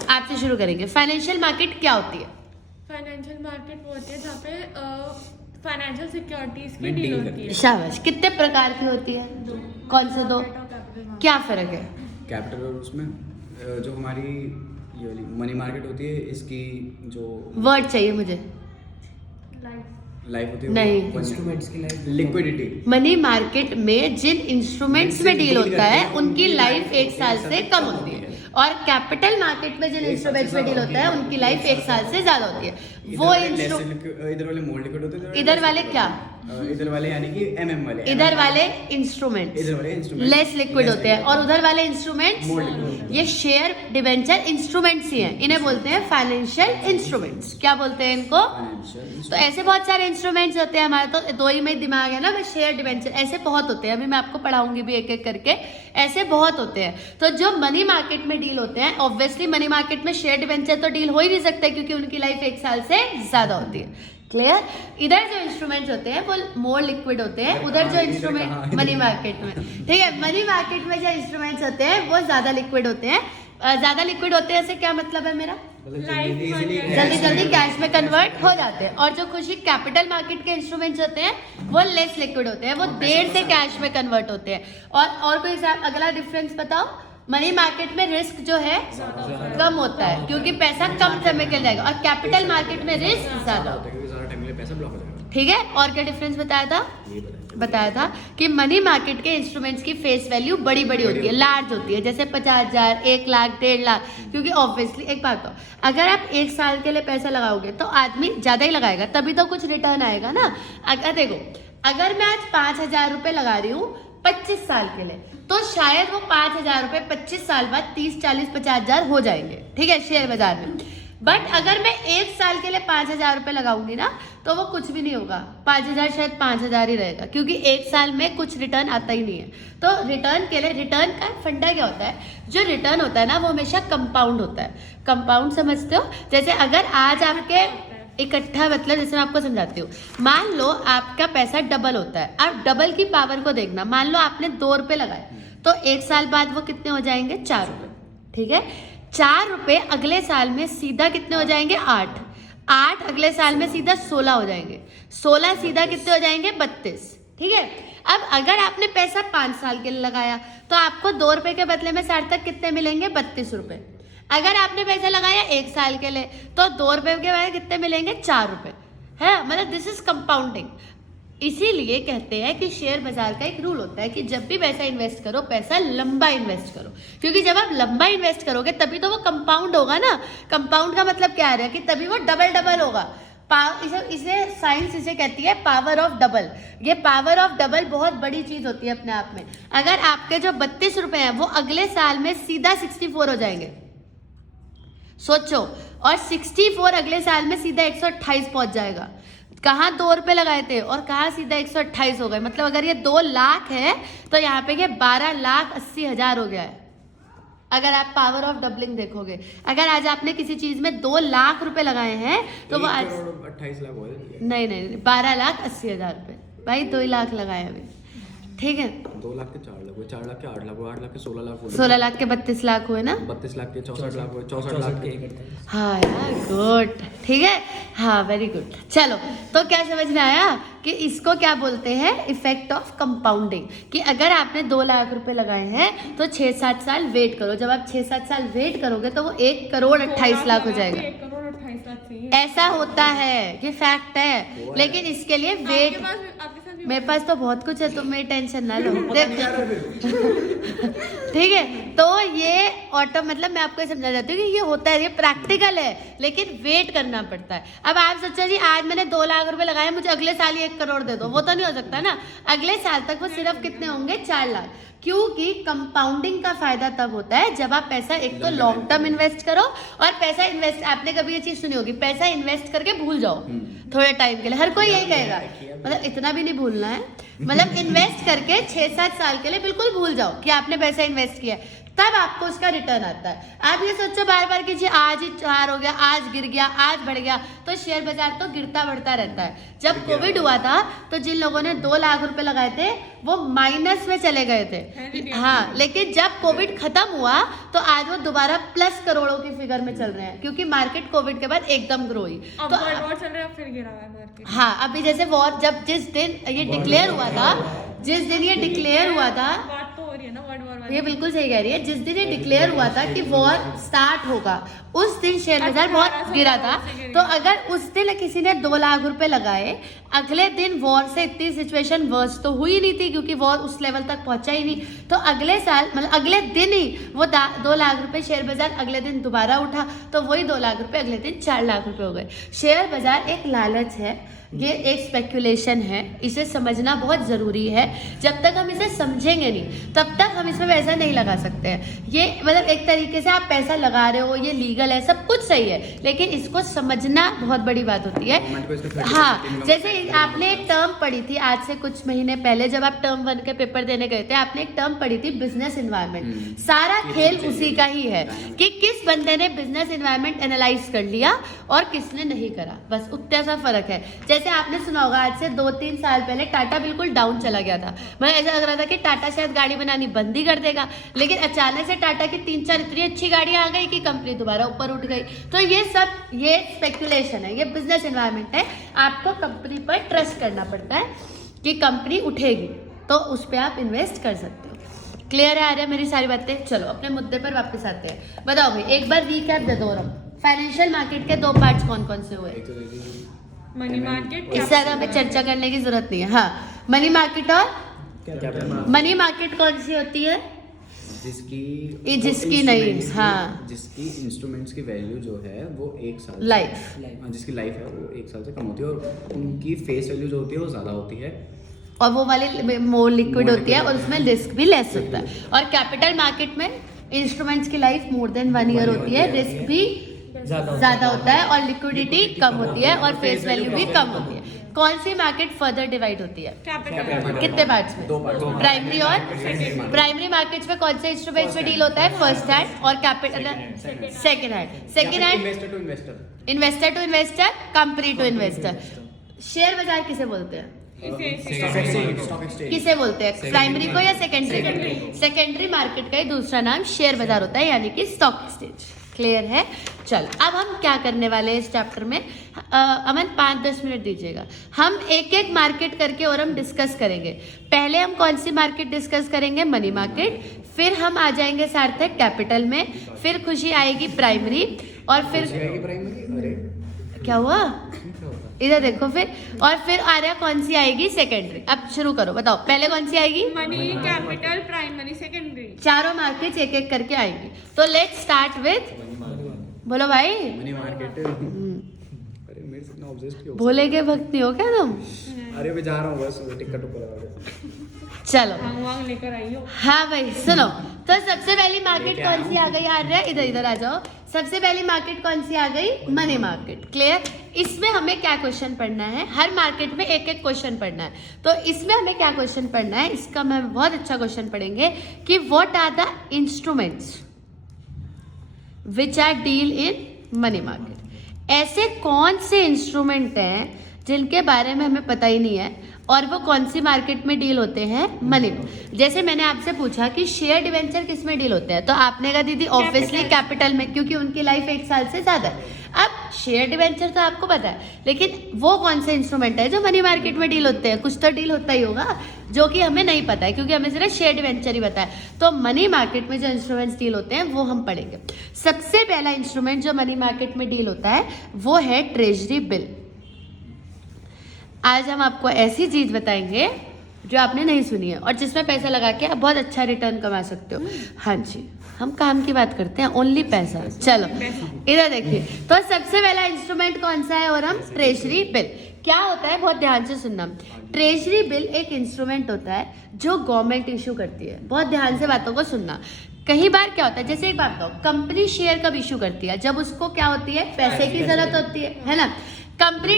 आपसे शुरू करेंगे। फाइनेंशियल मार्केट क्या होती है? फाइनेंशियल मार्केट वो होती है जहाँ पे फाइनेंशियल सिक्योरिटीज की डील होती है। शाबाश। कितने प्रकार की होती है? कौन से दो? क्या फर्क है? कैपिटल और उसमें जो हमारी ये वाली मनी मार्केट होती है, इसकी जो वर्ड चाहिए मुझे। लाइफ होती है नहीं। इंस्ट्रूमेंट्स की लाइफ, लिक्विडिटी। मनी मार्केट में जिन इंस्ट्रूमेंट्स में डील होता है उनकी लाइफ एक साल से कम होती है, और कैपिटल मार्केट में जिन इंस्ट्रूमेंट्स में डील होता है उनकी लाइफ एक साल से ज्यादा होती है। वो इधर वाले मोर लिक्विड होते हैं, इधर वाले क्या? इधर वाले यानी कि एमएम वाले, इधर वाले इंस्ट्रूमेंट्स इधर वाले इंस्ट्रूमेंट लेस लिक्विड होते हैं, और उधर वाले इंस्ट्रूमेंट्स मोर लिक्विड। ये शेयर डिवेंचर इंस्ट्रूमेंट्स ही हैं, इन्हें बोलते हैं फाइनेंशियल इंस्ट्रूमेंट्स। क्या बोलते हैं इनको? तो ऐसे बहुत सारे इंस्ट्रूमेंट्स होते हैं, हमारा तो दो ही में दिमाग है ना, बस शेयर डिवेंचर, ऐसे बहुत होते हैं, अभी मैं आपको पढ़ाऊंगी भी एक एक करके, ऐसे बहुत होते हैं। तो जो मनी मार्केट में डील होते हैं, ऑब्वियसली मनी मार्केट में शेयर डिवेंचर तो डील हो ही नहीं सकते क्योंकि उनकी लाइफ एक साल से ज्यादा होती है। क्लियर? इधर जो इंस्ट्रूमेंट्स होते हैं वो मोर लिक्विड होते हैं, उधर जो इंस्ट्रूमेंट मनी मार्केट में, ठीक है, मनी मार्केट में जो इंस्ट्रूमेंट्स होते हैं वो ज्यादा लिक्विड होते हैं। ज्यादा लिक्विड होते हैं ऐसे क्या मतलब है मेरा? जल्दी जल्दी कैश में कन्वर्ट हो जाते हैं। और जो कुछ कैपिटल मार्केट के इंस्ट्रूमेंट्स होते हैं वो लेस लिक्विड होते हैं, वो देर से कैश में कन्वर्ट होते हैं। और कोई अगला डिफरेंस बताओ? मनी मार्केट में रिस्क जो है कम होता है क्योंकि पैसा कम समय के लिए जाएगा, और कैपिटल मार्केट में रिस्क ज्यादा होता है, पैसा ब्लॉक हो जाएगा। ठीक है। और क्या डिफरेंस बताया था कि मनी मार्केट के इंस्ट्रूमेंट्स की फेस वैल्यू बड़ी बड़ी होती है, लार्ज होती है, जैसे 50,000, 1 लाख, 1.5 लाख, क्योंकि ऑब्वियसली एक बात तो, अगर आप 1 साल के लिए पैसा लगाओगे तो आदमी ज्यादा ही लगाएगा, तभी तो कुछ रिटर्न आएगा ना। अगर देखो, अगर मैं आज 5,000 रुपए लगा रही हूँ 25 साल के लिए, तो शायद वो 5,000 रुपए 25 साल बाद 30, 40, 50,000 हो जाएंगे, ठीक है, शेयर बाजार में। बट अगर मैं 1 साल के लिए 5,000 रुपए लगाऊंगी ना, तो वो कुछ भी नहीं होगा, 5,000 शायद 5,000 ही रहेगा, क्योंकि 1 साल में कुछ रिटर्न आता ही नहीं है। तो रिटर्न के लिए, रिटर्न का फंडा क्या होता है? जो रिटर्न होता है ना वो हमेशा कंपाउंड होता है। कंपाउंड समझते हो? जैसे अगर आज आपके इकट्ठा, मतलब जैसे मैं आपको समझाती हूँ, मान लो आपका पैसा डबल होता है, आप डबल की पावर को देखना, मान लो आपने 2 रुपए लगाए, तो 1 साल बाद वो कितने हो जाएंगे? 4 रुपए, ठीक है। 4 रुपए अगले साल में सीधा कितने हो जाएंगे? 8 अगले साल में सीधा 16 हो जाएंगे, 16 सीधा कितने हो जाएंगे? 32, ठीक है। अब अगर आपने पैसा 5 साल के लिए लगाया तो आपको 2 रुपए के बदले में सार्थक कितने मिलेंगे? 32 रुपए। अगर आपने पैसा लगाया 1 साल के लिए तो 2 रुपए के बाद कितने मिलेंगे? 4 रुपए, है। मतलब दिस इज कंपाउंडिंग। इसीलिए कहते हैं कि शेयर बाजार का एक रूल होता है कि जब भी पैसा इन्वेस्ट करो, पैसा लंबा इन्वेस्ट करो, क्योंकि जब आप लंबा इन्वेस्ट करोगे तभी तो वो कंपाउंड होगा ना। कंपाउंड का मतलब क्या है कि तभी वो डबल होगा। इसे साइंस इसे कहती है पावर ऑफ डबल। ये पावर ऑफ डबल बहुत बड़ी चीज होती है अपने आप में। अगर आपके जो 32 रुपए हैं वो अगले साल में सीधा 64 हो जाएंगे, सोचो, और 64 अगले साल में सीधा 128 पहुंच जाएगा। कहाँ 2 रुपए लगाए थे और कहाँ सीधा 128 हो गए। मतलब अगर ये 2 लाख है तो यहाँ पे ये 12,80,000 हो गया है। अगर आप पावर ऑफ डबलिंग देखोगे, अगर आज आपने किसी चीज में 2 लाख रुपए लगाए हैं तो वो आज 28 लाख हो जाएंगे। नहीं 12,80,000 रुपए। भाई 2 लाख लगाए अभी, ठीक है, 2 लाख के 4 लाख हुए, 4 लाख के 8 लाख हुए, 8 लाख के 16 लाख हुए, 16 लाख के 32 लाख हुए ना। 32 लाख के 64 लाख हुए, 64 लाख के हाँ यार गुड, ठीक है, हाँ वेरी गुड। चलो तो क्या समझ में आया कि इसको क्या बोलते हैं, इफेक्ट ऑफ कंपाउंडिंग। कि अगर आपने 2 लाख रुपए लगाए हैं तो 6-7 साल वेट करो, जब आप 6-7 साल वेट करोगे तो वो 1 करोड़ 28 लाख हो जाएगा। 1 करोड़ 28 लाख चाहिए। ऐसा होता है, ये फैक्ट है, लेकिन इसके लिए वेट, आपके साथ भी मेरे पास तो बहुत कुछ है, तुम मेरी टेंशन ना लो। ठीक है, तो ये ऑटो मतलब मैं आपको ये समझा जाती हूँ कि ये होता है, ये प्रैक्टिकल है, लेकिन वेट करना पड़ता है। अब आप सोचो जी आज मैंने 2 लाख रुपए लगाए, मुझे अगले साल ही 1 करोड़ दे दो, वो तो नहीं हो सकता ना। अगले साल तक वो सिर्फ कितने होंगे, 4 लाख। क्योंकि कंपाउंडिंग का फायदा तब होता है जब आप पैसा एक तो लॉन्ग टर्म इन्वेस्ट करो, और पैसा इन्वेस्ट, आपने कभी ये चीज सुनी होगी, पैसा इन्वेस्ट करके भूल जाओ थोड़े टाइम के लिए, हर कोई यही कहेगा, मतलब इतना भी नहीं भूलना है, मतलब इन्वेस्ट करके 6-7 साल के लिए बिल्कुल भूल जाओ कि आपने पैसा इन्वेस्ट किया, तब आपको उसका रिटर्न आता है। आप ये सोचो बार बार कि जी आज ही 4 हो गया, आज गिर गया, आज बढ़ गया, तो शेयर बाजार तो गिरता बढ़ता रहता है। जब कोविड हुआ था तो जिन लोगों ने 2 लाख रुपए लगाए थे वो माइनस में चले गए थे, हाँ, लेकिन जब कोविड खत्म हुआ तो आज वो दोबारा प्लस करोड़ों की फिगर में चल रहे हैं, क्योंकि मार्केट कोविड के बाद एकदम ग्रो हुई। अब तो वर्ल्ड वॉर चल रहा है, फिर गिरा हुआ है मार्केट। हाँ, अभी जैसे वॉर, जब जिस दिन ये डिक्लेयर हुआ था, जिस दिन ये डिक्लेयर हुआ था, बात तो हो रही है ना वर्ल्ड वॉर ये बिल्कुल सही कह रही है, जिस दिन ये डिक्लेयर हुआ था कि वॉर स्टार्ट होगा, उस दिन शेयर बाजार बहुत गिरा था। तो अगर उस दिन किसी ने 2 लाख रुपए लगाए, अगले दिन वॉर से इतनी सिचुएशन वर्स तो हुई नहीं थी, क्योंकि वॉर उस लेवल तक पहुंचा ही नहीं, तो अगले साल मतलब अगले दिन ही वो 2 लाख रुपए शेयर बाजार अगले दिन दोबारा उठा, तो वही 2 लाख रुपए अगले दिन 4 लाख रुपए हो गए। शेयर बाजार एक लालच है, ये एक स्पेक्यूलेशन है, इसे समझना बहुत ज़रूरी है। जब तक हम इसे समझेंगे नहीं तब तक हम इसमें पैसा नहीं लगा सकते हैं। ये मतलब एक तरीके से आप पैसा लगा रहे हो, ये लीगल है, सब कुछ सही है, लेकिन इसको समझना बहुत बड़ी बात होती है। हाँ, जैसे आपने एक टर्म पढ़ी थी आज से कुछ महीने पहले, जब आप टर्म 1 के पेपर देने गए थे, आपने एक टर्म पढ़ी थी बिजनेस इन्वायरमेंट। सारा खेल उसी का ही है कि किस बंदे ने बिजनेस इन्वायरमेंट एनालाइज कर लिया और किसने नहीं करा, बस उतना सा फर्क है। जैसे आपने सुना होगा आज से 2-3 साल पहले टाटा बिल्कुल डाउन चला गया था, मतलब ऐसा लग रहा था कि टाटा शायद गाड़ी बनानी बंद ही कर देगा, लेकिन अचानक से टाटा की 3-4 इतनी अच्छी गाड़ियां आ गई कि कंपनी दोबारा ऊपर उठ गई। तो ये सब ये स्पेक्यूलेशन है, ये बिजनेस एनवायरनमेंट है। आपको कंपनी पर ट्रस्ट करना पड़ता है कि कंपनी उठेगी, तो उस पर आप इन्वेस्ट कर सकते हो। क्लियर है आ रहा है मेरी सारी बातें? चलो अपने मुद्दे पर वापस आते हैं। बताओ भाई, एक बार रीकैप दे दो। फाइनेंशियल मार्केट के 2 पार्ट्स कौन कौन से हुए? मनी मार्केट, इससे ज़्यादा हमें चर्चा करने की जरूरत नहीं है। हाँ, मनी मार्केट, और मनी मार्केट कौन सी होती है? जिसकी नहीं, हाँ, जिसकी इंस्ट्रूमेंट्स की वैल्यू जो है वो 1 साल लाइफ, जिसकी लाइफ है वो 1 साल से कम होती है, और उनकी फेस वैल्यू जो होती है वो ज़्यादा होती है, और वो वाली मोर लिक्विड होती है, और उसमें रिस्क भी लेस होता है। और कैपिटल मार्केट में इंस्ट्रूमेंट्स की लाइफ मोर देन 1 ईयर होती है, रिस्क भी ज्यादा होता है, और लिक्विडिटी कम होती है, और फेस वैल्यू भी कम होती है। कौन सी मार्केट फर्दर डिवाइड होती है? कैपिटल। कितने पार्ट्स में? 2 पार्ट्स, प्राइमरी और प्राइमरी मार्केट्स में कौन से इंस्ट्रूमेंट्स में डील होता है? फर्स्ट हैंड और capital second hand. Second hand investor to investor, investor to investor, company to investor. Share बाजार किसे बोलते हैं? स्टॉक एक्सचेंज किसे बोलते हैं? प्राइमरी को या सेकेंडरी? सेकेंडरी मार्केट का ही दूसरा नाम शेयर बाजार होता है, यानी कि स्टॉक एक्सचेंज। क्लियर है? चल, अब हम क्या करने वाले हैं इस चैप्टर में? अमन 5-10 मिनट दीजिएगा। हम एक एक मार्केट करके और हम डिस्कस करेंगे। पहले हम कौन सी मार्केट डिस्कस करेंगे? Money market. फिर हम आ जाएंगे सार्थक कैपिटल में, फिर खुशी आएगी प्राइमरी, और फिर क्या हुआ इधर देखो, और फिर आ रहा कौन सी आएगी? सेकेंडरी। अब शुरू करो, बताओ पहले कौन सी आएगी? Money, capital, primary, secondary. चारों मार्केट्स एक एक करके आएंगी। तो लेट्स स्टार्ट विथ, बोलो भाई। Money market. अरे मेरे से इतना ऑब्सेस्ड क्यों? भोले के भक्त नहीं हो क्या तुम? अरे मैं जा रहा हूँ बस टिकट ऊपर लगा के। चलो वांग लेकर आई हो। हाँ भाई सुनो, तो सबसे पहली मार्केट कौन सी आ गई? आ रहा है इधर इधर आ जाओ। सबसे पहली मार्केट कौन सी आ गई? Money market. क्लियर? इसमें हमें क्या क्वेश्चन पढ़ना है? हर मार्केट में एक एक क्वेश्चन पढ़ना है। तो इसमें हमें क्या क्वेश्चन पढ़ना है? इसका मैं बहुत अच्छा क्वेश्चन पढ़ेंगे कि what are the instruments which are deal in money market. ऐसे कौन से इंस्ट्रूमेंट हैं जिनके बारे में हमें पता ही नहीं है और वो कौन सी मार्केट में डील होते हैं? मनी। जैसे मैंने आपसे पूछा कि शेयर डिवेंचर किस में डील होते हैं, तो आपने कहा दीदी ऑब्वियसली कैपिटल में, क्योंकि उनकी लाइफ 1 साल से ज्यादा है। अब शेयर डिवेंचर तो आपको पता है, लेकिन वो कौन से इंस्ट्रूमेंट है जो मनी मार्केट में डील होते हैं? कुछ तो डील होता ही होगा जो कि हमें नहीं पता है, क्योंकि हमें सिर्फ शेयर डिवेंचर ही पता है। तो मनी मार्केट में जो इंस्ट्रूमेंट्स डील होते हैं वो हम पढ़ेंगे। सबसे पहला इंस्ट्रूमेंट जो मनी मार्केट में डील होता है वो है ट्रेजरी बिल। आज हम आपको ऐसी चीज बताएंगे जो आपने नहीं सुनी है और जिसमें पैसा लगा के आप बहुत अच्छा रिटर्न कमा सकते हो। हाँ जी, हम काम की बात करते हैं, ओनली पैसा। चलो इधर देखिए, तो सबसे पहला इंस्ट्रूमेंट कौन सा है? और हम ट्रेजरी बिल। क्या होता है, बहुत ध्यान से सुनना। ट्रेजरी बिल एक इंस्ट्रूमेंट होता है जो गवर्नमेंट इशू करती है। बहुत ध्यान से बातों को सुनना। कई बार क्या होता है, जैसे एक बात बताओ, कंपनी शेयर कब इशू करती है? जब उसको क्या होती है? पैसे की जरूरत होती है ना। कंपनी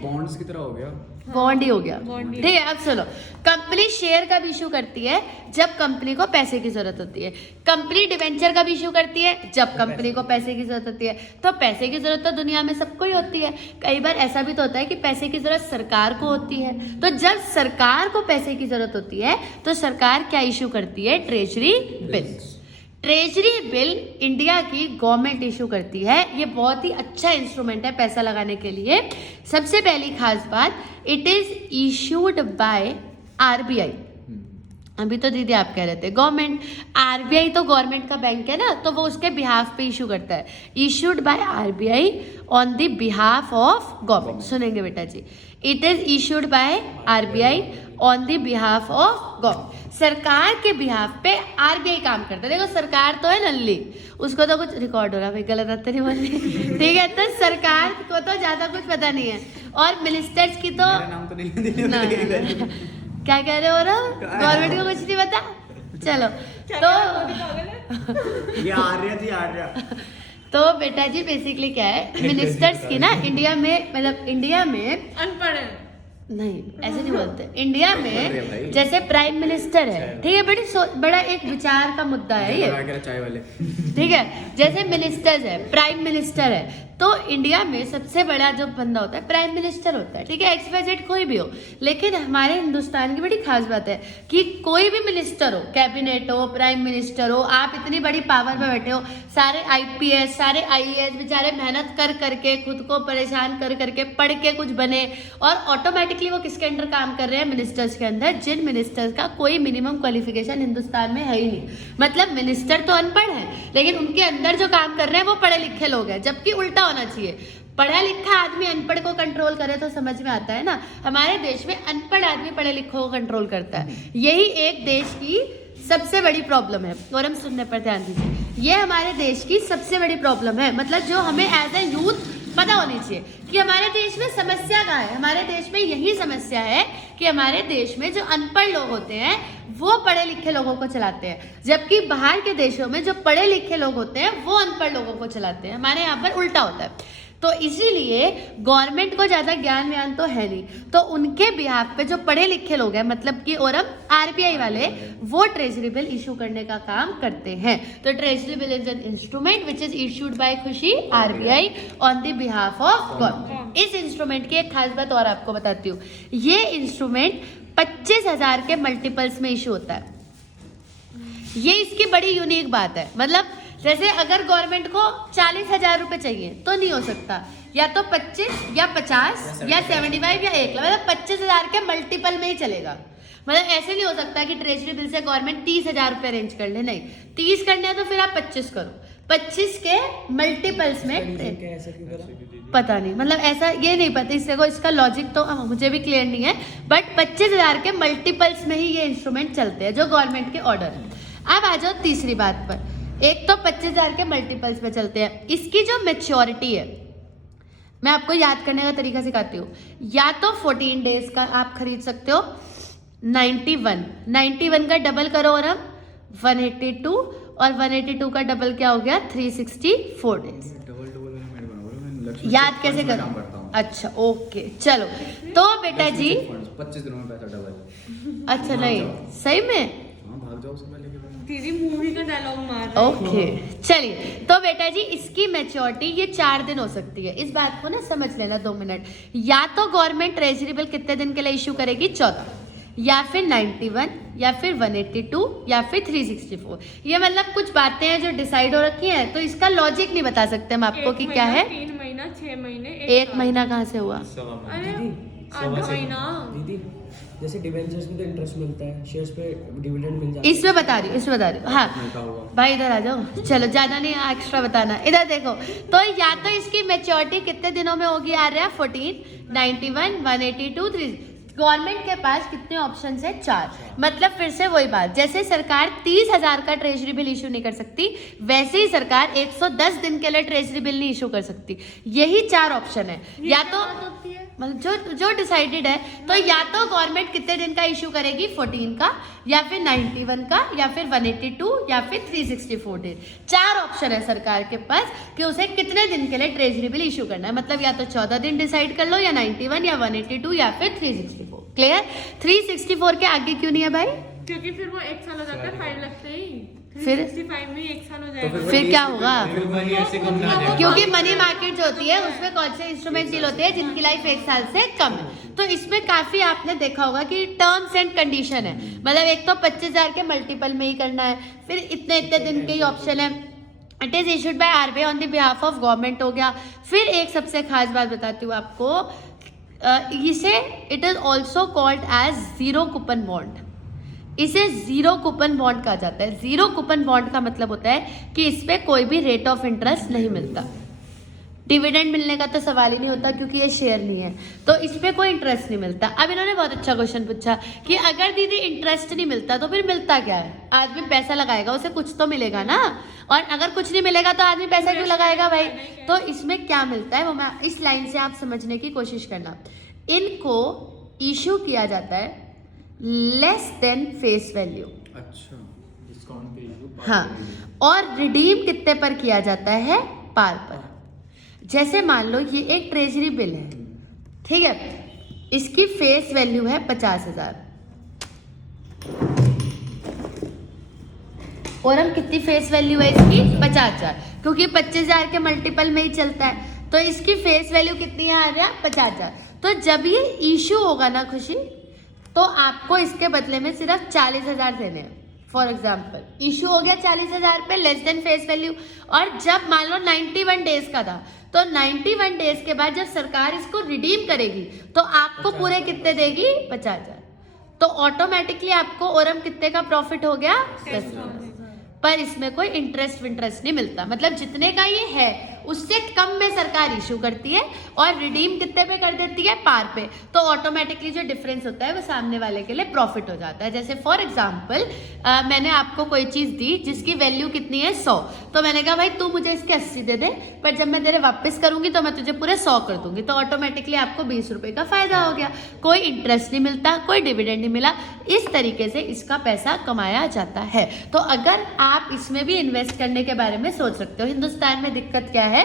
बॉन्ड्स की तरह हो गया, बॉन्ड ही हो गया। बॉन्ड ही। ठीक है, अब सुनो, कंपनी शेयर कब इशू करती है? जब कंपनी को पैसे की जरूरत होती है। कंपनी डिवेंचर कब इशू करती है? जब कंपनी को पैसे की जरूरत होती है। तो पैसे की जरूरत तो दुनिया में सबको ही होती है। कई बार ऐसा भी तो होता है कि पैसे की जरूरत सरकार को होती है। तो जब सरकार को पैसे की जरूरत होती है तो सरकार क्या इशू करती है? Treasury bill. Treasury bill India की गवर्नमेंट इशू करती है। ये बहुत ही अच्छा इंस्ट्रूमेंट है पैसा लगाने के लिए। सबसे पहली खास बात, it is issued by RBI. अभी तो दीदी आप कह रहे थे गवर्नमेंट, आरबीआई तो गवर्नमेंट का बैंक है ना, तो वो उसके बिहाफ पे इशू करता है। Issued by RBI on the behalf of government. सुनेंगे बेटा जी, it is issued by RBI on the behalf of government. सरकार के बिहाफ पे आरबीआई काम करता है। देखो सरकार तो है नल्ली, उसको तो कुछ रिकॉर्ड हो रहा है भाई, गलत बात तो नहीं बोलनी। ठीक है, तो सरकार को तो ज्यादा कुछ पता नहीं है, और मिनिस्टर्स की तो मेरा नाम तो नहीं ना, क्या कह रहे हो रहा, गवर्नमेंट को कुछ नहीं पता। चलो तो ये आर्या थी, आर्या। तो बेटा जी बेसिकली क्या है, मिनिस्टर्स की ना इंडिया में, मतलब इंडिया में अनपढ़ है। नहीं ऐसे नहीं बोलते। इंडिया अरे भाई। में जैसे प्राइम मिनिस्टर है, ठीक है, बड़ा एक विचार का मुद्दा है ये, चाय वाले। ठीक है। जैसे मिनिस्टर्स है, प्राइम मिनिस्टर है, तो इंडिया में सबसे बड़ा जो बंदा होता है प्राइम मिनिस्टर होता है, ठीक है, XYZ कोई भी हो। लेकिन हमारे हिंदुस्तान की बड़ी खास बात है कि कोई भी मिनिस्टर हो, कैबिनेट हो, प्राइम मिनिस्टर हो, आप इतनी बड़ी पावर में बैठे हो, सारे IPS, सारे IAS बेचारे मेहनत कर करके, खुद को परेशान कर करके पढ़ के कुछ बने, और ऑटोमेटिकली वो किसके अंडर काम कर रहे हैं? मिनिस्टर्स के अंदर, जिन मिनिस्टर्स का कोई मिनिमम क्वालिफिकेशन हिंदुस्तान में है ही नहीं। मतलब मिनिस्टर तो अनपढ़ है, लेकिन उनके अंदर जो काम कर रहे हैं वो पढ़े लिखे लोग हैं, जबकि उल्टा होना चाहिए। पढ़ा लिखा आदमी अनपढ़ को कंट्रोल करे तो समझ में आता है ना। हमारे देश में अनपढ़ आदमी पढ़े लिखों को कंट्रोल करता है। यही एक देश की सबसे बड़ी प्रॉब्लम है। और हम सुनने पर ध्यान दीजिए, ये हमारे देश की सबसे बड़ी प्रॉब्लम है। मतलब जो हमें एज ए यूथ पता होनी चाहिए कि हमारे देश में समस्या कहाँ है। हमारे देश में यही समस्या है कि हमारे देश में जो अनपढ़ लोग होते हैं वो पढ़े लिखे लोगों को चलाते हैं, जबकि बाहर के देशों में जो पढ़े लिखे लोग होते हैं वो अनपढ़ लोगों को चलाते हैं। हमारे यहाँ पर उल्टा होता है। तो इसीलिए गवर्नमेंट को ज़्यादा ज्ञान व्यान तो है नहीं, तो उनके बिहाफ पे जो पढ़े लिखे लोग हैं, मतलब कि और हम RBI वाले, वो ट्रेजरी बिल इशू करने का काम करते हैं। तो treasury bill is an instrument which is issued bye खुशी RBI on the behalf of government. इस इंस्ट्रूमेंट की एक खास बात और आपको बताती हूँ, ये इंस्ट्रूमेंट 25,000 के मल्टीपल्स में इशू होता है। ये इसकी बड़ी यूनिक बात है। मतलब जैसे अगर गवर्नमेंट को 40,000 रुपए चाहिए तो नहीं हो सकता, या तो 25 या 50 या 75 या 1 लाख, मतलब 25,000 के मल्टीपल में ही चलेगा। मतलब ऐसे नहीं हो सकता कि ट्रेजरी बिल से गवर्नमेंट 30,000 रुपए अरेंज कर ले, नहीं, 30 करने हैं तो फिर आप 25 करो, 25 के मल्टीपल्स में। ऐसा क्यों करा? पता नहीं, मतलब ऐसा ये नहीं पता, इससे को इसका लॉजिक तो मुझे भी क्लियर नहीं है, बट 25,000 के मल्टीपल्स में ही ये इंस्ट्रूमेंट चलते हैं जो गवर्नमेंट के ऑर्डर है। अब आ जाओ तीसरी बात पर। एक तो 25,000 के मल्टीपल्स में चलते हैं, इसकी जो मैच्योरिटी है मैं आपको याद करने का तरीका सिखाती हूँ। या तो 14 डेज का आप खरीद सकते हो, 91 का डबल करो और हम 182, और 182 का डबल क्या हो गया? 364 डेज। याद कैसे करो? अच्छा ओके, चलो तो बेटा जी 25 दिनों में पैसा डबल। अच्छा नहीं सही में, हाँ भाग जाओ उसके पहले के बाद। दीदी मूवी का डायलॉग मार रहा है। ओके चलिए, तो बेटा जी इसकी मैच्योरिटी ये 4 दिन हो सकती है। इस बात को ना समझ लेना 2 मिनट। या तो गवर्नमेंट ट्रेजरी बिल कितने दिन के लिए इशू करेगी? 14, या फिर 91, या फिर 182, या फिर 364। ये मतलब कुछ बातें हैं जो डिसाइड हो रखी हैं, तो इसका लॉजिक नहीं बता सकते हम आपको कि क्या है। 3 महीना, 6 महीने, 1 महीना कहाँ से हुआ? अरे दीदी, आधा महीना। दीदी जैसे डिबेंचर्स में तो इंटरेस्ट मिलता है, शेयर्स पे डिविडेंड मिल जाता है। इसमें बता रही हूँ हाँ मिलता होगा। भाई इधर आ जाओ, चलो ज्यादा नहीं एक्स्ट्रा बताना। इधर देखो, तो या तो इसकी मैच्योरिटी कितने दिनों में होगी आ रहा है? 14, 91, 182, 3। गवर्नमेंट के पास कितने ऑप्शन है? 4। मतलब फिर से वही बात, जैसे सरकार 30,000 का ट्रेजरी बिल इशू नहीं कर सकती, वैसे ही सरकार 110 दिन के लिए ट्रेजरी बिल नहीं इशू कर सकती। यही 4 ऑप्शन है। या तो मतलब जो डिसाइडेड है, तो या तो गवर्नमेंट कितने दिन का इशू करेगी? 14 का, या फिर 91 का, या फिर 182, या फिर 364 डेज। 4 ऑप्शन है सरकार के पास कि उसे कितने दिन के लिए ट्रेजरी बिल इशू करना है। मतलब या तो 14 दिन डिसाइड कर लो, या 91, या 182, या फिर 364। क्लियर? 364 के आगे क्यों नहीं है भाई? क्योंकि फिर वो 1 साल हो जाता है 5 लगते ही। फिर? 365 में 1 साल हो जाएगा। फिर क्या होगा? फिर वही ऐसे कम ना जाए। क्योंकि मनी मार्केट जो होती है उसमें कौन से इंस्ट्रूमेंट डील होते हैं जिनकी लाइफ 1 साल से कम है। तो इसमें काफी आपने देखा होगा कि टर्म्स एंड कंडीशन है। मतलब एक तो 25,000 के मल्टीपल में ही करना है, फिर इतने इतने दिन के ही ऑप्शन है। It is issued by RBI on the behalf of government हो गया। फिर एक सबसे खास बात बताती हूँ आपको, इसे it is also called as zero coupon bond. इसे जीरो कूपन बॉन्ड कहा जाता है। जीरो कूपन बॉन्ड का मतलब होता है कि इस पे कोई भी रेट ऑफ इंटरेस्ट नहीं मिलता। डिविडेंड मिलने का तो सवाल ही नहीं होता क्योंकि ये शेयर नहीं है, तो इस पे कोई इंटरेस्ट नहीं मिलता। अब इन्होंने बहुत अच्छा क्वेश्चन पूछा कि अगर दीदी इंटरेस्ट नहीं मिलता तो फिर मिलता क्या है? आदमी पैसा लगाएगा उसे कुछ तो मिलेगा ना, और अगर कुछ नहीं मिलेगा तो आदमी पैसा क्यों लगाएगा भाई? तो इसमें क्या मिलता है वो मैं इस लाइन से आप समझने की कोशिश करना। इनको इशू किया जाता है लेस देन फेस वैल्यू। अच्छा, डिस्काउंट पे issue, हाँ, और रिडीम कितने पर किया जाता है? पार पर। जैसे मान लो ये एक ट्रेजरी बिल है, ठीक है, इसकी फेस वैल्यू है 50,000 और हम कितनी फेस वैल्यू है इसकी? 50,000, क्योंकि 25,000 के मल्टीपल में ही चलता है, तो इसकी फेस वैल्यू कितनी है आ रहा? 50,000। तो जब ये इशू होगा ना खुशी, तो आपको इसके बदले में सिर्फ 40,000 देने हैं। फॉर एग्जाम्पल इशू हो गया 40,000 पे लेस देन फेस वैल्यू, और जब मान लो 91 डेज का था, तो 91 डेज के बाद जब सरकार इसको रिडीम करेगी तो आपको पूरे कितने देगी? 50,000। तो ऑटोमेटिकली आपको ओरम कितने का प्रॉफिट हो गया? 10,000। पर इसमें कोई इंटरेस्ट नहीं मिलता। मतलब जितने का ये है उससे कम में सरकार इशू करती है और रिडीम कितने पे कर देती है? पार पे। तो ऑटोमेटिकली जो डिफरेंस होता है वो सामने वाले के लिए प्रॉफिट हो जाता है। जैसे फॉर एग्जांपल मैंने आपको कोई चीज़ दी जिसकी वैल्यू कितनी है? 100, तो मैंने कहा भाई तू मुझे इसके 80 दे दे, पर जब मैं तेरे वापस करूंगी तो मैं तुझे पूरे 100 कर दूंगी, तो ऑटोमेटिकली आपको 20 रुपए का फायदा हो गया। कोई इंटरेस्ट नहीं मिलता, कोई डिविडेंड नहीं मिला। इस तरीके से इसका पैसा कमाया जाता है। तो अगर आप इसमें भी इन्वेस्ट करने के बारे में सोच सकते हो। हिंदुस्तान में दिक्कत क्या है,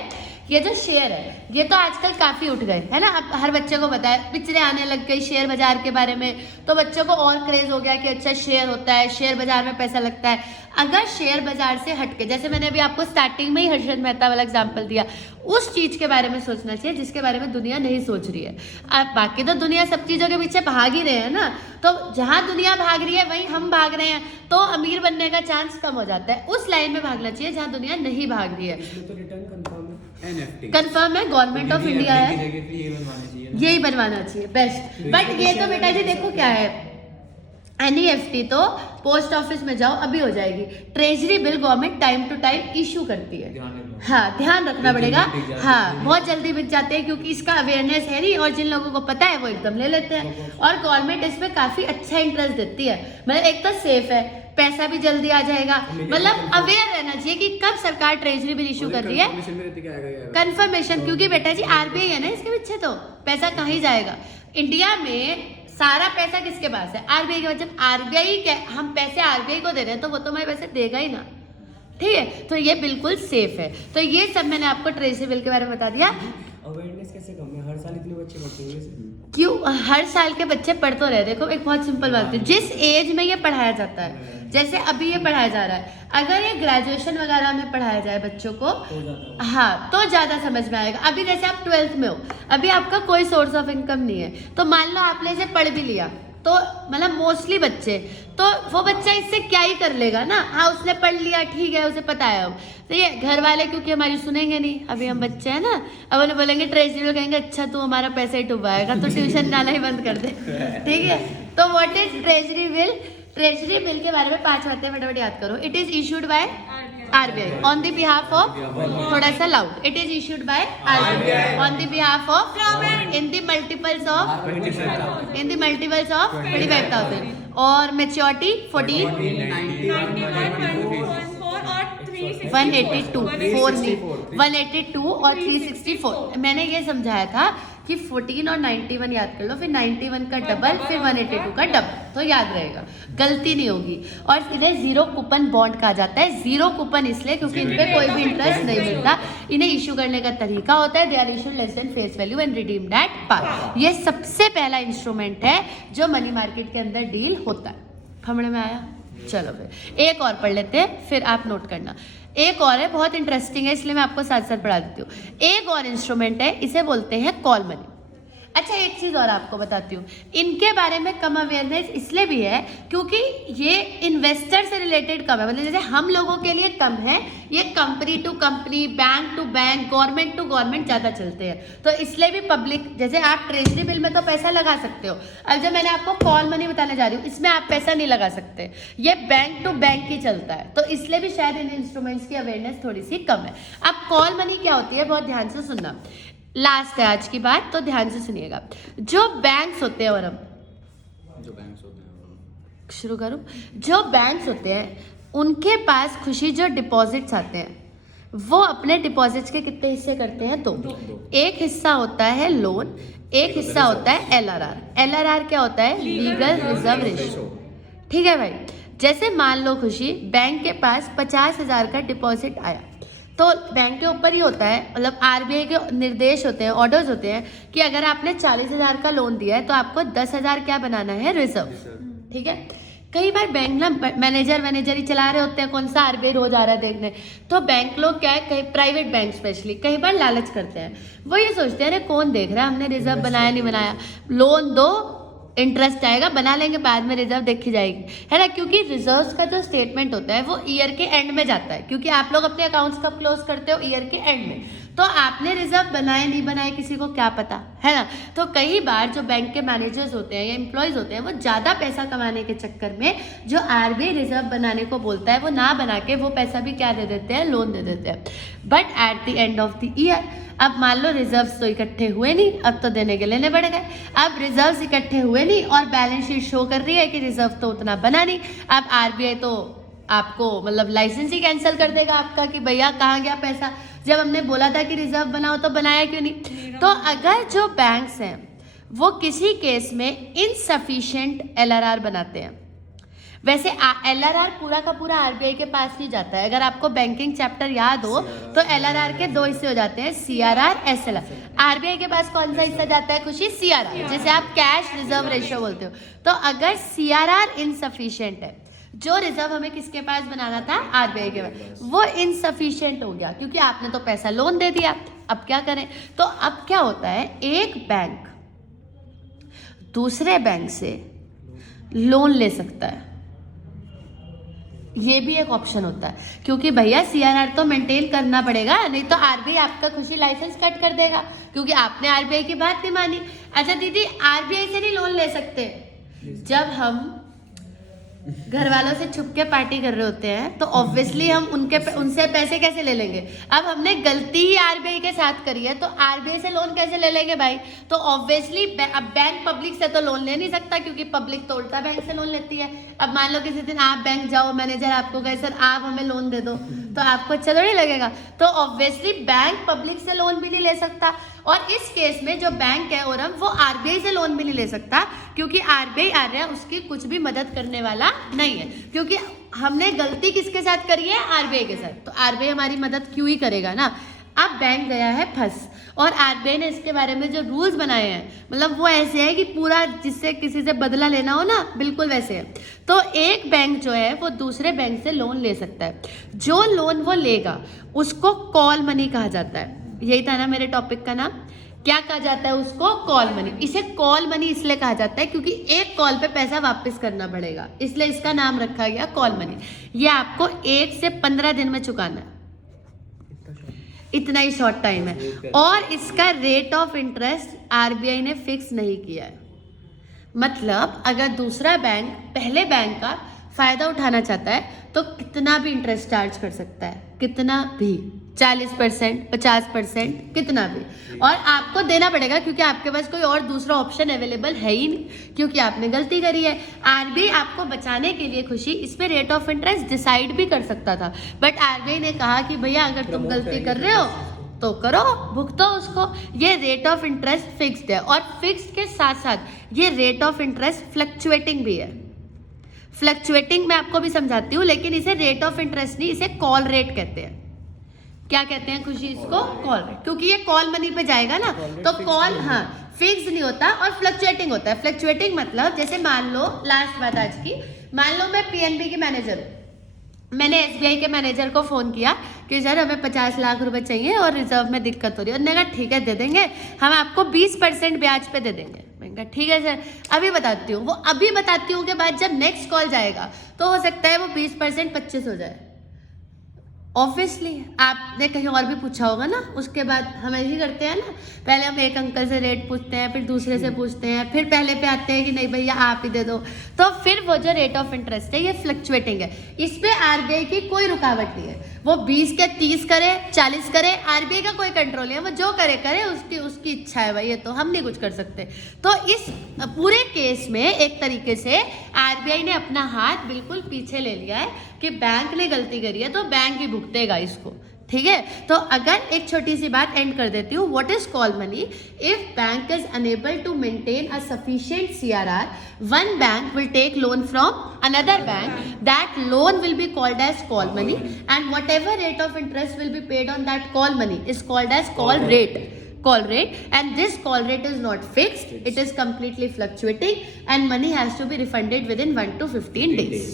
ये जो शेयर है ये तो आजकल काफी उठ गए है ना। अब हर बच्चे को पता है, पिक्चरें आने लग गई शेयर बाजार के बारे में, तो बच्चों को और क्रेज हो गया कि अच्छा शेयर होता है, शेयर बाजार में पैसा लगता है। अगर शेयर बाजार से हटके, जैसे मैंने अभी आपको स्टार्टिंग में ही हर्षद मेहता वाला एग्जांपल दिया, उस चीज के बारे में सोचना चाहिए जिसके बारे में दुनिया नहीं सोच रही है। अब बाकी तो दुनिया सब चीजों के पीछे भाग ही रहे हैं ना, तो जहां दुनिया भाग रही है वहीं हम भाग रहे हैं, तो अमीर बनने का चांस कम हो जाता है। उस लाइन में भागना चाहिए जहां दुनिया नहीं भाग रही है। इसमें तो रिटर्न कंफर्म है। NFT कंफर्म है, गवर्नमेंट ऑफ इंडिया है, जगह पे ये बनवाना चाहिए ना। यही बनवाना चाहिए बेस्ट। बट ये तो बेटा जी देखो क्या है, NEFT तो पोस्ट ऑफिस में जाओ अभी हो जाएगी। Treasury bill government time to time issue करती है। ध्यान रखना। हाँ, ध्यान रखना ये पड़ेगा। जल्दी बिक जाते हाँ, हैं। बहुत जल्दी बिक जाते हैं क्योंकि इसका अवेयरनेस है नहीं, और जिन लोगों को पता है वो एकदम ले लेते हैं। और गवर्नमेंट इसमें काफी अच्छा इंटरेस्ट देती है। मतलब एक तो सेफ है, पैसा भी जल्दी आ जाएगा। मतलब अवेयर रहना चाहिए कि कब सरकार ट्रेजरी बिल इशू कर रही है। कंफर्मेशन में रहती क्या आएगा? कंफर्मेशन, क्योंकि बेटा जी RBI है ना इसके पीछे, तो पैसा कहीं जाएगा। इंडिया में सारा पैसा किसके पास है? RBI के पास। जब RBI के हम पैसे RBI को दे रहे हैं तो वो तो हमें पैसे देगा ही ना, ठीक है। तो ये बिल्कुल सेफ है। तो ये सब मैंने आपको ट्रेजरी बिल के बारे में बता दिया। अवेयरनेस कैसे कम है? हर साल इतने बच्चे बढ़ते हैं। क्यों हर साल के बच्चे पढ़ तो रहे। देखो एक बहुत सिंपल बात है, जिस एज में ये पढ़ाया जाता है, जैसे अभी ये पढ़ाया जा रहा है, अगर ये ग्रेजुएशन वगैरह में पढ़ाया जाए बच्चों को, हाँ तो ज़्यादा समझ में आएगा। अभी जैसे आप 12th में हो, अभी आपका कोई सोर्स ऑफ इनकम नहीं है, तो मान लो आपने इसे पढ़ भी लिया, तो मतलब मोस्टली बच्चे, तो वो बच्चा इससे क्या ही कर लेगा ना। हाँ उसने पढ़ लिया, ठीक है, उसे पता है। अब तो ये घर वाले क्योंकि हमारी सुनेंगे नहीं, अभी हम बच्चे हैं ना, अब उन्हें बोलेंगे ट्रेजरी में, कहेंगे अच्छा तू हमारा पैसा ही डुबाएगा तो ट्यूशन जाना ही बंद कर दे, ठीक है। तो what is treasury bill? Treasury bill के बारे में 5 बातें फटाफट याद करो। It is issued bye RBI on the behalf of, थोड़ा सा loud, it is issued by RBI on the behalf of, in the multiples of 25,000 और maturity 14, 182 और 364। मैंने ये समझाया था कि 14 और 91 याद कर लो, फिर 91 का डबल, फिर 182 का डबल, तो याद रहेगा, गलती नहीं होगी। और इन्हें जीरो कूपन बॉन्ड कहा जाता है। जीरो कूपन इसलिए क्योंकि इन पे कोई भी इंटरेस्ट नहीं मिलता। इन्हें इशू करने का तरीका होता है, they are issued less than face value and redeemed at par. ये सबसे पहला इंस्ट्रूमेंट है जो मनी मार्केट के अंदर डील होता है। समझ में आया? चलो फिर एक और पढ़ लेते हैं, फिर आप नोट करना। एक और है, बहुत इंटरेस्टिंग है, इसलिए मैं आपको साथ साथ पढ़ा देती हूँ। एक और इंस्ट्रूमेंट है, इसे बोलते हैं कॉल मनी। अच्छा एक चीज़ और आपको बताती हूँ, इनके बारे में कम अवेयरनेस इसलिए भी है क्योंकि ये इन्वेस्टर से रिलेटेड कम है, मतलब जैसे हम लोगों के लिए कम है, ये company to company, bank to bank, government to government ज़्यादा चलते हैं। तो इसलिए भी पब्लिक, जैसे आप ट्रेजरी बिल में तो पैसा लगा सकते हो, अब जब मैंने आपको कॉल मनी बताने जा रही हूँ, इसमें आप पैसा नहीं लगा सकते, ये बैंक टू बैंक ही चलता है। तो इसलिए भी शायद इन इंस्ट्रूमेंट्स की अवेयरनेस थोड़ी सी कम है। अब कॉल मनी क्या होती है, बहुत ध्यान से सुनना, लास्ट है आज की बात, तो ध्यान से सुनिएगा। जो बैंक्स होते हैं, और हम शुरू करूं, जो बैंक्स होते हैं उनके पास खुशी जो डिपॉजिट्स आते हैं वो अपने डिपॉजिट्स के कितने हिस्से करते हैं? दो। एक हिस्सा होता है लोन, एक हिस्सा होता है LRR। LRR क्या होता है? Legal reserve ratio. ठीक है भाई, जैसे मान लो खुशी बैंक के पास 50,000 का डिपॉजिट आया, तो बैंक के ऊपर ही होता है, मतलब RBI के निर्देश होते हैं, ऑर्डर्स होते हैं कि अगर आपने 40,000 का लोन दिया है तो आपको 10,000 क्या बनाना है? रिजर्व। ठीक है, कई बार बैंक ना मैनेजर ही चला रहे होते हैं, कौन सा RBI रोज आ रहा है देखने, तो बैंक लोग क्या है, कई प्राइवेट बैंक स्पेशली कई बार लालच करते हैं, वो ये सोचते हैं अरे कौन देख रहा है, हमने रिजर्व बनाया नहीं बनाया, लोन दो इंटरेस्ट आएगा, बना लेंगे, बाद में रिजर्व देखी जाएगी, है ना। क्योंकि रिजर्व्स का जो स्टेटमेंट होता है वो ईयर के एंड में जाता है, क्योंकि आप लोग अपने अकाउंट्स कब क्लोज करते हो? ईयर के एंड में। तो आपने रिजर्व बनाए नहीं बनाए किसी को क्या पता, है ना। तो कई बार जो बैंक के मैनेजर्स होते हैं या एम्प्लॉयज होते हैं, वो ज़्यादा पैसा कमाने के चक्कर में जो RBI रिजर्व बनाने को बोलता है वो ना बना के वो पैसा भी क्या दे देते हैं? लोन दे देते हैं। But at the end of the year, अब मान लो रिजर्व्स तो इकट्ठे हुए नहीं, अब तो देने के लेने पड़ गए। अब रिजर्व्स इकट्ठे हुए नहीं और बैलेंस शीट शो कर रही है कि रिजर्व तो उतना बना नहीं। अब RBI तो आपको मतलब लाइसेंस ही कैंसिल कर देगा आपका कि भैया कहाँ गया पैसा, जब हमने बोला था कि रिजर्व बनाओ तो बनाया क्यों नहीं। तो अगर जो बैंक्स हैं वो किसी केस में इनसफिशिएंट LRR बनाते हैं, वैसे LRR पूरा का पूरा RBI के पास नहीं जाता है। अगर आपको बैंकिंग चैप्टर याद हो तो LRR के 2 हिस्से हो जाते हैं, CRR, SLR। RBI के पास कौन सा हिस्सा जाता है खुशी? CRR, जिसे आप कैश रिजर्व रेशियो बोलते हो। तो अगर CRR इनसफिशिएंट है, जो रिजर्व हमें किसके पास बनाना था? RBI के पास, वो इनसफिशिएंट हो गया क्योंकि आपने तो पैसा लोन दे दिया। अब क्या करें? तो अब क्या होता है, एक बैंक दूसरे बैंक से लोन ले सकता है, ये भी एक ऑप्शन होता है, क्योंकि भैया CRR तो मेंटेन करना पड़ेगा, नहीं तो RBI आपका खुशी लाइसेंस कट कर देगा क्योंकि आपने RBI की बात नहीं मानी। अच्छा दीदी, RBI से नहीं लोन ले सकते? जब हम घर वालों से छुप के पार्टी कर रहे होते हैं तो ऑब्वियसली हम उनसे पैसे कैसे ले लेंगे? अब हमने गलती ही RBI के साथ करी है तो RBI से लोन कैसे ले लेंगे भाई? तो ऑब्वियसली अब बैंक पब्लिक से तो लोन ले नहीं सकता क्योंकि पब्लिक तो उल्टा बैंक से लोन लेती है। अब मान लो किसी दिन आप बैंक जाओ, मैनेजर आपको कहे सर आप हमें लोन दे दो, तो आपको अच्छा थोड़ी लगेगा। तो ऑब्वियसली बैंक पब्लिक से लोन भी नहीं ले सकता, और इस केस में जो बैंक है ओरम, वो RBI से लोन भी नहीं ले सकता क्योंकि RBI आ रहा है, उसकी कुछ भी मदद करने वाला नहीं है, क्योंकि हमने गलती किसके साथ करी है? RBI के साथ। तो RBI हमारी मदद क्यों ही करेगा ना। अब बैंक गया है फंस, और आरबीआई ने इसके बारे में जो रूल्स बनाए हैं मतलब वो ऐसे है कि पूरा जिससे किसी से बदला लेना हो ना बिल्कुल वैसे है। तो एक बैंक जो है वो दूसरे बैंक से लोन ले सकता है, जो लोन वो लेगा उसको कॉल मनी कहा जाता है। यही था ना मेरे टॉपिक का नाम, क्या कहा जाता है उसको? Call money. इसे कॉल मनी इसलिए कहा जाता है क्योंकि एक कॉल पे पैसा वापस करना पड़ेगा, इसलिए इसका नाम रखा गया कॉल मनी। ये आपको 1 से 15 दिन में चुकाना है, इतना ही शॉर्ट टाइम है। और इसका रेट ऑफ इंटरेस्ट आरबीआई ने फिक्स नहीं किया है। मतलब अगर दूसरा बैंक पहले बैंक का फायदा उठाना चाहता है तो कितना भी इंटरेस्ट चार्ज कर सकता है, कितना भी, 40%, 50%, कितना भी, और आपको देना पड़ेगा क्योंकि आपके पास कोई और दूसरा ऑप्शन अवेलेबल है ही नहीं, क्योंकि आपने गलती करी है। आरबीआई आपको बचाने के लिए खुशी इस पे रेट ऑफ इंटरेस्ट डिसाइड भी कर सकता था, बट आरबीआई ने कहा कि भैया अगर तुम गलती कर रहे हो तो करो, भुगतो उसको। ये रेट ऑफ इंटरेस्ट फिक्स्ड है, और फिक्स्ड के साथ साथ ये रेट ऑफ इंटरेस्ट फ्लक्चुएटिंग भी है। फ्लक्चुएटिंग मैं आपको भी समझाती हूँ, लेकिन इसे रेट ऑफ इंटरेस्ट नहीं, इसे कॉल रेट कहते हैं। क्या कहते हैं खुशी? इसको कॉल रेट, क्योंकि ये कॉल मनी पे जाएगा ना, तो कॉल, हाँ, फिक्स नहीं होता और फ्लक्चुएटिंग होता है। फ्लक्चुएटिंग मतलब जैसे मान लो, लास्ट बात आज की, मान लो मैं पीएनबी की मैनेजर हूँ, मैंने एसबीआई के मैनेजर को फ़ोन किया कि सर हमें 50 लाख रुपए चाहिए और रिजर्व में दिक्कत हो रही है। उन्होंने कहा ठीक है दे देंगे, हम आपको 20% ब्याज पे दे देंगे। मैंने कहा ठीक है सर, अभी बताती हूँ। वो अभी बताती हूँ के बाद जब नेक्स्ट कॉल जाएगा तो हो सकता है वो 20% 25 हो जाए। ऑब्वियसली आपने कहीं और भी पूछा होगा ना, उसके बाद हम ऐसे ही करते हैं ना, पहले हम एक अंकल से रेट पूछते हैं, फिर दूसरे से पूछते हैं, फिर पहले पे आते हैं कि नहीं भैया आप ही दे दो। तो फिर वो जो रेट ऑफ इंटरेस्ट है ये फ्लक्चुएटिंग है, इस पे आरबीआई की कोई रुकावट नहीं है। वो 20 के 30 करे, 40 करे, आरबीआई का कोई कंट्रोल नहीं है, वो जो करे उसकी इच्छा है भाई, ये तो हम नहीं कुछ कर सकते। तो इस पूरे केस में एक तरीके से आरबीआई ने अपना हाथ बिल्कुल पीछे ले लिया है कि बैंक ने गलती करी है तो बैंक ही भुगतेगा इसको, ठीक है। तो अगर एक छोटी सी बात एंड कर देती हूँ, what is call money? If bank is unable to maintain a sufficient CRR, one bank will take loan from another bank, that loan will be called as call money, and whatever rate of interest will be paid on that call money is called as call rate, and this call rate is not fixed, it is completely fluctuating and money has to be refunded within 1 to 15 days.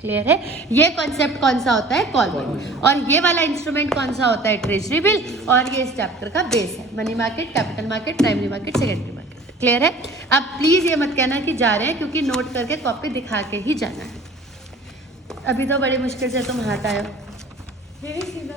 Clear है? ये concept कौन सा होता है? Call money. और ये वाला instrument कौन सा होता है? Treasury bill. और ये इस चैप्टर का बेस है, money market, capital market, primary market, secondary market. Clear है? अब प्लीज ये मत कहना कि जा रहे हैं, क्योंकि नोट करके कॉपी दिखा के ही जाना है। अभी तो बड़ी मुश्किल से तुम हाथ आए हो। मेरी सीधा